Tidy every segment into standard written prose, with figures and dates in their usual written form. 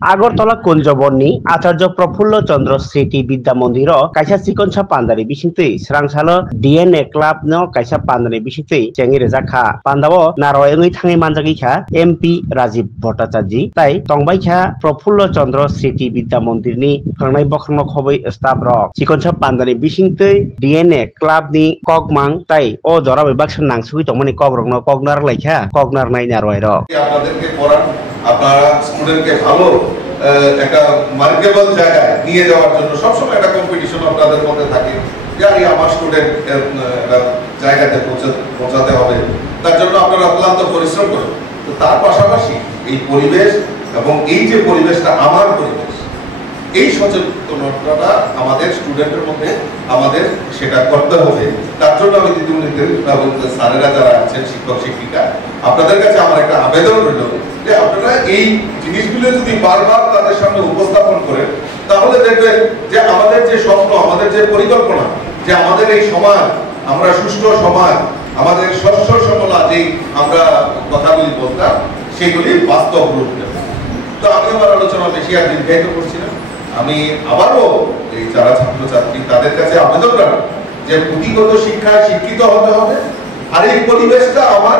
আগরতলা কুঞ্জবননি আচার্য প্রফুল্ল চন্দ্র স্মৃতি বিদ্যা মন্দির কাইসা চিকনসা পান্দারি বিসিংতৈ স্রাংসাল DNA club no kaisa pandani bisitui chengi rejakha pandao naroyengui thangai manjagikha MP Rajib Bhattacharya তাই তংবাইখা প্রফুল্ল চন্দ্র স্মৃতি বিদ্যা মন্দিরনি ফাংনাই বখরনো খবৈ স্টাফ রক চিকনসা পান্দানি বিসিংতৈ ডিএনএ ক্লাব ni kokmang তাই ও জরাবে বাক্স নাংসুই তংমানি কগ্রগনো কগনার লাইখা কগনার নাই নারয় রক আপনাদেরকে পড়ান আপনারা স্টুডেন্টকে ভালো একটা মার্কেবল জায়গায় নিয়ে যাওয়ার জন্য সবসময় একটা কম্পিটিশন আপনাদের মধ্যে থাকে যে আরে আমার স্টুডেন্ট জায়গাতে পৌঁছাতে হবে তার জন্য আপনারা অক্লান্ত পরিশ্রম করেন তো তার পাশাপাশি এই পরিবেশ এবং এই যে পরিবেশটা আমার পরিবেশ এই সচেতনতাটা আমাদের স্টুডেন্টের মধ্যে আমাদের সেটা করতে হবে তার জন্য আমি দিদিমণিদের এবং স্যারেরা যারা আছেন শিক্ষক শিক্ষিকা আপনাদের কাছে আমার একটা আবেদন রইল যে আপনারা এই জিনিসগুলো যদি বারবার তাদের সামনে উপস্থাপন করেন তাহলে দেখবেন যে আমাদের যে স্বপ্ন আমাদের যে পরিকল্পনা যে আমাদের এই সমাজ আমরা সুষ্ঠু সমাজ আমাদের শস্য শ্যামলা যেই আমরা কথাগুলি বলতাম সেগুলি বাস্তব রূপ নেবে তো আমি আমার আলোচনা বেশি আর দীর্ঘায়িত করছি না আমি আবারও এই যারা ছাত্রছাত্রী তাদের কাছে আবেদন রাখবো যে পুঁথিগত শিক্ষায় শিক্ষিত হতে হবে আর এই পরিবেশটা আমার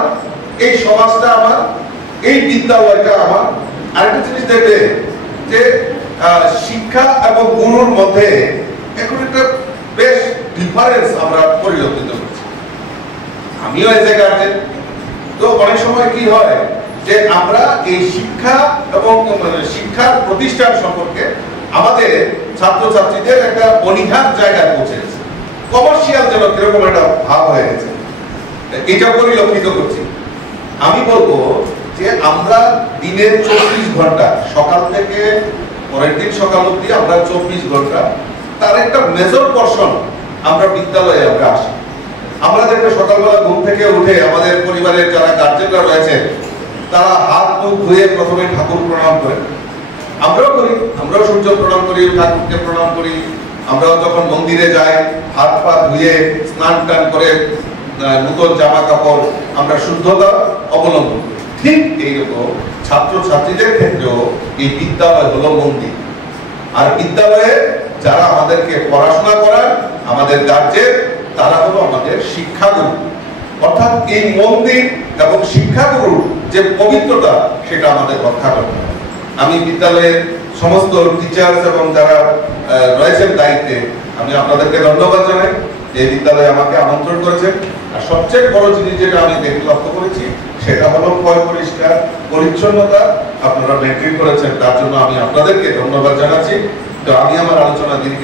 এই সমাজটা আমার এই বিদ্যালয়টা আমার আরেকটা জিনিস দেখবে যে শিক্ষা এবং গুরুর মধ্যে এখন একটা বেশ ডিফারেন্স আমরা পরিলক্ষিত করছি আমিও এজ এ গার্জেন তো অনেক সময় কি হয় যে আমরা এই শিক্ষা এবং শিক্ষার প্রতিষ্ঠান সম্পর্কে আমাদের ছাত্রছাত্রীদের একটা অনীহার জায়গায় পৌঁছেছে কমার্শিয়াল যেন কিরকম একটা ভাব হয়ে গেছে এটা পরিলক্ষিত করছি আমি বলবো যে আমরা দিনের 24 ঘন্টা সকাল থেকে পরের দিন সকাল অবধি আমরা 24 ঘন্টা তার একটা মেজর পোরশন আমরা বিদ্যালয়ে আমরা আসি আমরা দেখবে সকালবেলা ঘুম থেকে উঠে আমাদের পরিবারের যারা গার্জেনরা রয়েছেন তারা হাত মুখ ধুয়ে প্রথমে ঠাকুর প্রণাম করেন আমরাও করি আমরাও সূর্য প্রণাম করি ঠাকুরকে প্রণাম করি আমরাও যখন মন্দিরে যাই হাত পা ধুয়ে স্নান টান করে নতুন জামা কাপড় আমরা শুদ্ধতা অবলম্বন করি ঠিক এইরকম ছাত্রছাত্রীদের ক্ষেত্রেও এই বিদ্যালয় হলো মন্দির আর বিদ্যালয়ে যারা আমাদেরকে পড়াশোনা করান আমাদের গার্জেন তারা হলো আমাদের শিক্ষাগুরু অর্থাৎ এই মন্দির এবং শিক্ষাগুরুর যে পবিত্রতা সেটা আমাদের রক্ষা করতে হবে আমি বিদ্যালয়ের সমস্ত টিচার্স এবং যারা রয়েছেন দায়িত্বে আমি আপনাদেরকে ধন্যবাদ জানাই যে বিদ্যালয়ে আমাকে আমন্ত্রণ করেছেন আর সবচেয়ে বড় জিনিস যেটা আমি লক্ষ্য করেছি সেটা হলো পরিষ্কার পরিচ্ছন্নতা আপনারা মেনটেন করেছেন তার জন্য আমি আপনাদেরকে ধন্যবাদ জানাচ্ছি তো আমি আমার আলোচনা